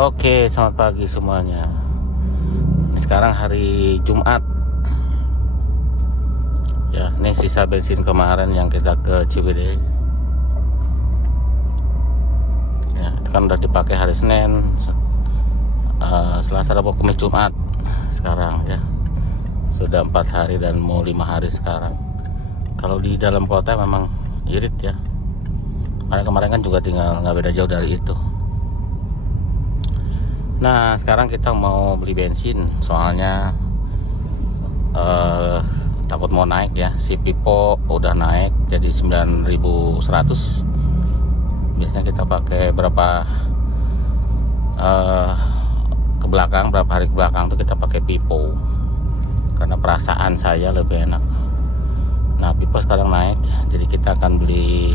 Oke, selamat pagi semuanya. Sekarang hari Jumat. Ya, ini sisa bensin kemarin yang kita ke Ciwidey. Ya, itu kan udah dipakai hari Senin, Selasa, Rabu, Kamis, Jumat. Sekarang ya, sudah 4 hari dan mau 5 hari sekarang. Kalau di dalam kota memang irit ya. Karena kemarin kan juga tinggal nggak beda jauh dari itu. Nah, sekarang kita mau beli bensin, soalnya takut mau naik ya. Si Pipo udah naik jadi 9.100. Biasanya kita pakai berapa berapa hari ke belakang tuh kita pakai Pipo, karena perasaan saya lebih enak. Nah, Pipo sekarang naik, jadi kita akan beli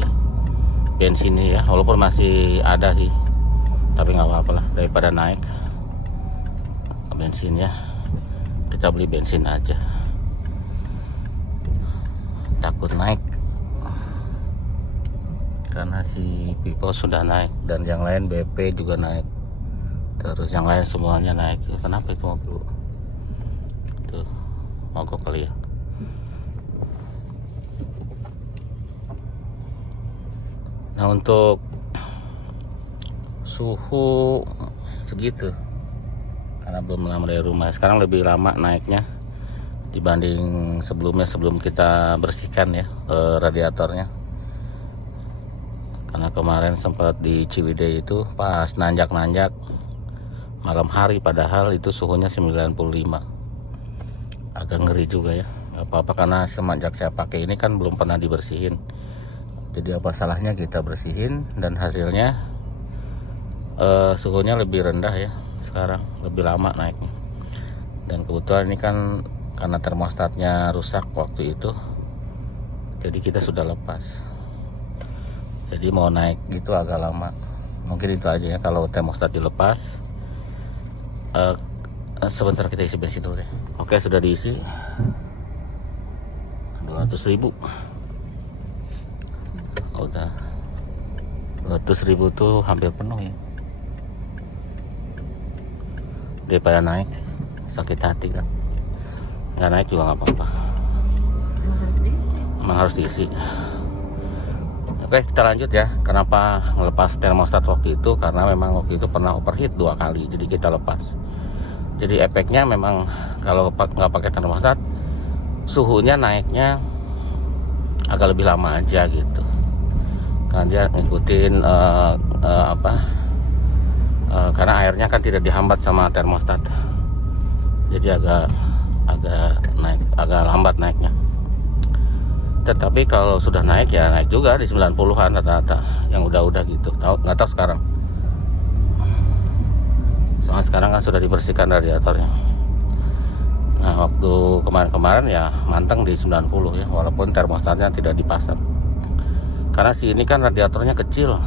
bensin ini ya, walaupun masih ada sih, tapi nggak apa-apa lah, daripada naik bensin ya, kita beli bensin aja, takut naik karena si Pipo sudah naik dan yang lain BP juga naik, terus yang lain semuanya naik. Kenapa itu mobil tuh mogok kali ya? Nah, untuk suhu segitu karena belum lama dari rumah. Sekarang lebih lama naiknya dibanding sebelumnya, sebelum kita bersihkan ya radiatornya. Karena kemarin sempat di Ciwidey itu pas nanjak-nanjak malam hari, padahal itu suhunya 95. Agak ngeri juga ya. Gak apa-apa, karena semenjak saya pakai ini kan belum pernah dibersihin. Jadi apa salahnya kita bersihin, dan hasilnya suhunya lebih rendah ya. Sekarang lebih lama naiknya. Dan kebetulan ini kan karena termostatnya rusak waktu itu, jadi kita sudah lepas. Jadi mau naik gitu agak lama. Mungkin itu aja ya, kalau termostat dilepas. Sebentar, kita isi bensin dulu deh. Oke, sudah diisi 200.000. Udah 200.000 tuh hampir penuh ya. Daripada naik sakit hati kan. Nggak naik juga nggak apa-apa, emang harus diisi. Oke, kita lanjut ya. Kenapa ngelepas termostat waktu itu? Karena memang waktu itu pernah overheat 2 kali, jadi kita lepas. Jadi efeknya memang kalau nggak pakai termostat, suhunya naiknya agak lebih lama aja gitu. Karena dia ngikutin karena airnya kan tidak dihambat sama termostat, jadi agak lambat naiknya. Tetapi kalau sudah naik ya naik juga di 90-an rata-rata yang udah gitu. Nggak tahu sekarang, soalnya sekarang kan sudah dibersihkan radiatornya. Nah, waktu kemarin ya manteng di 90 ya, walaupun termostatnya tidak dipasang. Karena si ini kan radiatornya kecil,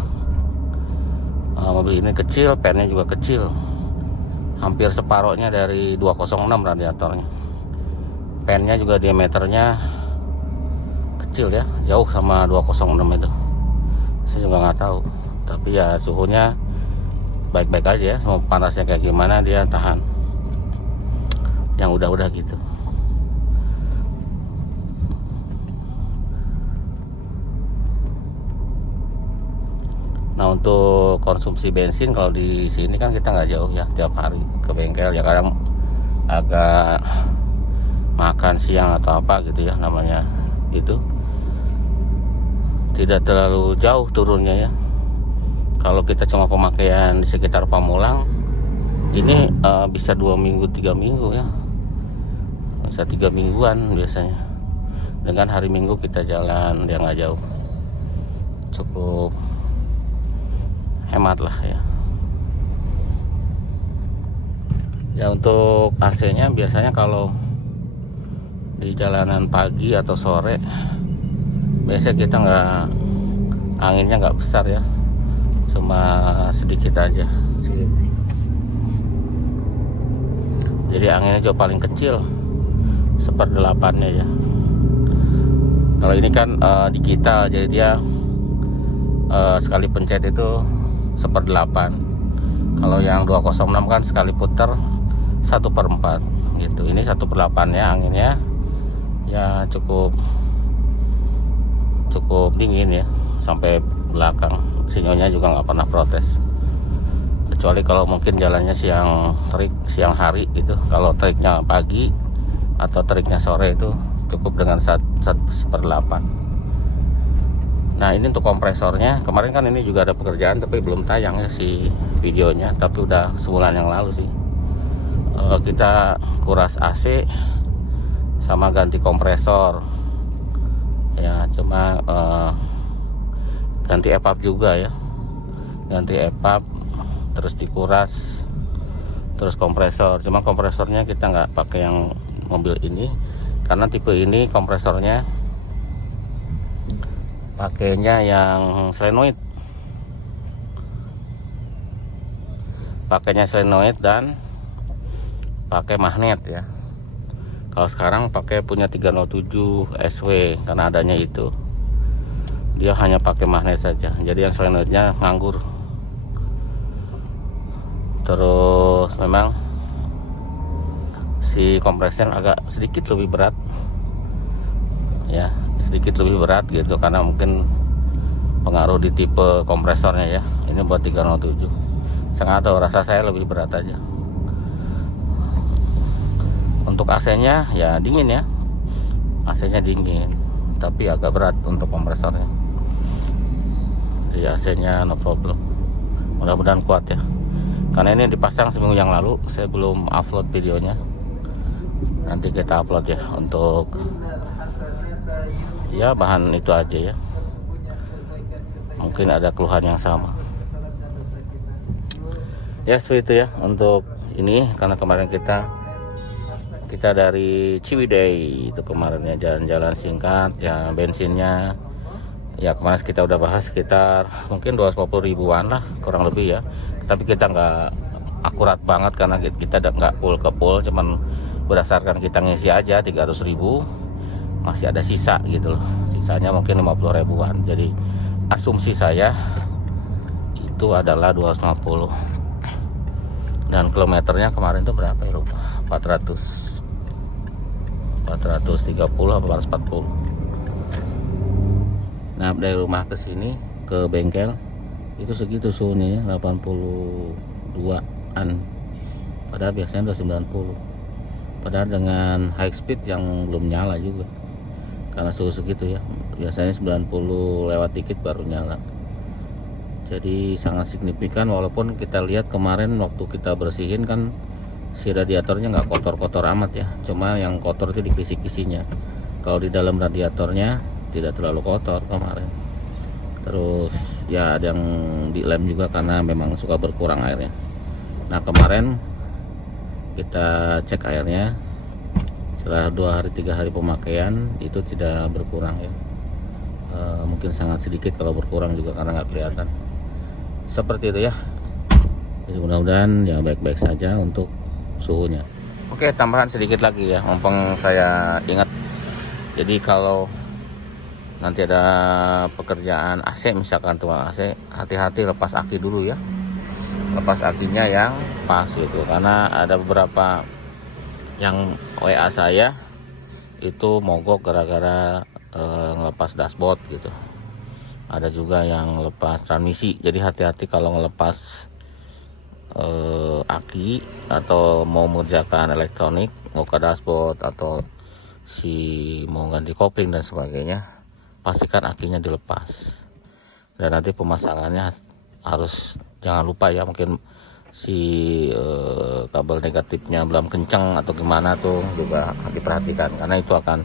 mobil ini kecil, pennya juga kecil, hampir separohnya dari 206 radiatornya. Pennya juga diameternya kecil ya, jauh sama 206 itu. Saya juga nggak tahu, tapi ya suhunya baik-baik aja ya, mau panasnya kayak gimana dia tahan, yang udah gitu. Nah, untuk konsumsi bensin kalau di sini kan kita nggak jauh ya, tiap hari ke bengkel ya, kadang agak makan siang atau apa gitu ya namanya, itu tidak terlalu jauh turunnya ya. Kalau kita cuma pemakaian di sekitar Pamulang ini bisa 2 minggu 3 minggu ya, bisa 3 mingguan biasanya. Dengan hari Minggu kita jalan dia nggak jauh, cukup hemat lah ya. Ya, untuk AC-nya biasanya kalau di jalanan pagi atau sore, biasanya kita anginnya nggak besar ya, cuma sedikit aja. Jadi anginnya juga paling kecil, 1/8-nya ya. Kalau ini kan digital, jadi dia sekali pencet itu 1/8. Kalau yang 206 kan sekali putar 1/4 gitu. Ini 1/8 ya anginnya, ya cukup dingin ya sampai belakang. Sinyonya juga nggak pernah protes, kecuali kalau mungkin jalannya siang hari itu. Kalau triknya pagi atau triknya sore itu cukup dengan 1/8. Nah ini untuk kompresornya, kemarin kan ini juga ada pekerjaan tapi belum tayang ya si videonya, tapi udah sebulan yang lalu sih. Kita kuras AC sama ganti kompresor ya, cuma ganti EPAP juga ya, ganti EPAP terus dikuras, terus kompresor. Cuma kompresornya kita nggak pakai yang mobil ini karena tipe ini kompresornya pakainya yang solenoid, dan pakai magnet ya. Kalau sekarang pakai punya 307 SW karena adanya itu, dia hanya pakai magnet saja, jadi yang solenoidnya nganggur. Terus memang si kompresor agak sedikit lebih berat ya, sedikit lebih berat gitu, karena mungkin pengaruh di tipe kompresornya ya. Ini buat 307, sangat tahu, rasa saya lebih berat aja. Untuk AC-nya ya dingin ya, AC-nya dingin, tapi agak berat untuk kompresornya. Di AC-nya no problem, mudah-mudahan kuat ya. Karena ini dipasang seminggu yang lalu, saya belum upload videonya. Nanti kita upload ya, untuk ya bahan itu aja ya. Mungkin ada keluhan yang sama. Ya seperti itu ya untuk ini, karena kemarin kita dari Ciwidey itu kemarin ya, jalan-jalan singkat ya. Bensinnya ya kemarin kita udah bahas sekitar mungkin 250 ribuan lah kurang lebih ya, tapi kita nggak akurat banget karena kita nggak full ke full, cuman berdasarkan kita ngisi aja 300 ribu, masih ada sisa gitu loh, sisanya mungkin 50 ribuan. Jadi asumsi saya itu adalah 250. Dan kilometernya kemarin tuh berapa ya lupa, 430 apa 440. Nah dari rumah ke sini ke bengkel itu segitu suhunya ya, 82an, padahal biasanya udah 90. Padahal dengan high speed yang belum nyala juga, karena suhu segitu ya, biasanya 90 lewat dikit baru nyala. Jadi sangat signifikan, walaupun kita lihat kemarin waktu kita bersihin kan si radiatornya nggak kotor-kotor amat ya, cuma yang kotor itu di kisi-kisinya. Kalau di dalam radiatornya tidak terlalu kotor kemarin. Terus ya ada yang di lem juga karena memang suka berkurang airnya. Nah kemarin kita cek airnya setelah 2 hari 3 hari pemakaian itu tidak berkurang ya. Mungkin sangat sedikit kalau berkurang juga karena nggak kelihatan. Seperti itu ya. Jadi mudah-mudahan ya baik-baik saja untuk suhunya. Oke, tambahan sedikit lagi ya, mumpung saya ingat. Jadi kalau nanti ada pekerjaan AC, misalkan tukang AC, hati-hati lepas aki dulu ya. Lepas akinya yang pas gitu, karena ada beberapa yang WA saya itu mogok gara-gara ngelepas dashboard gitu. Ada juga yang lepas transmisi. Jadi hati-hati kalau ngelepas aki atau mau mengerjakan elektronik, mau ke dashboard atau mau ganti kopling dan sebagainya, pastikan akinya dilepas. Dan nanti pemasangannya harus, jangan lupa ya, mungkin kabel negatifnya belum kencang atau gimana tuh juga diperhatikan, karena itu akan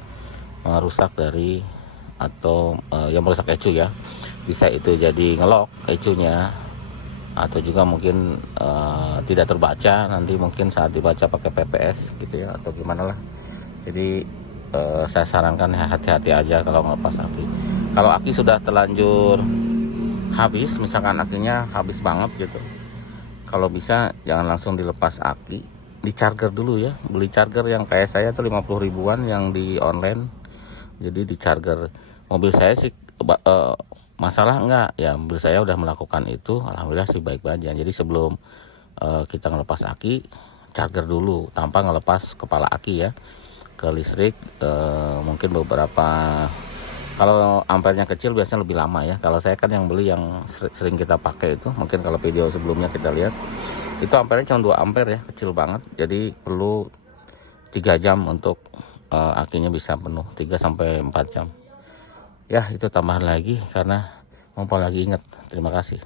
merusak dari atau yang merusak ECU ya. Bisa itu jadi ngelok ECU-nya, atau juga mungkin tidak terbaca nanti mungkin saat dibaca pakai PPS gitu ya, atau gimana lah. Jadi saya sarankan hati-hati aja kalau ngelepas aki. Kalau aki sudah terlanjur habis, misalkan akinya habis banget gitu, kalau bisa jangan langsung dilepas aki, di charger dulu ya. Beli charger yang kayak saya tuh 50 ribuan yang di online. Jadi di charger mobil saya sih masalah enggak ya, mobil saya udah melakukan itu, alhamdulillah sih baik aja. Jadi sebelum kita ngelepas aki, charger dulu tanpa ngelepas kepala aki ya ke listrik. Mungkin beberapa, kalau ampernya kecil biasanya lebih lama ya. Kalau saya kan yang beli yang sering kita pakai itu, mungkin kalau video sebelumnya kita lihat itu ampernya cuma 2 ampere ya, kecil banget. Jadi perlu 3 jam untuk akinya bisa penuh, 3 sampai 4 jam. Ya, itu tambahan lagi karena mumpung lagi inget. Terima kasih.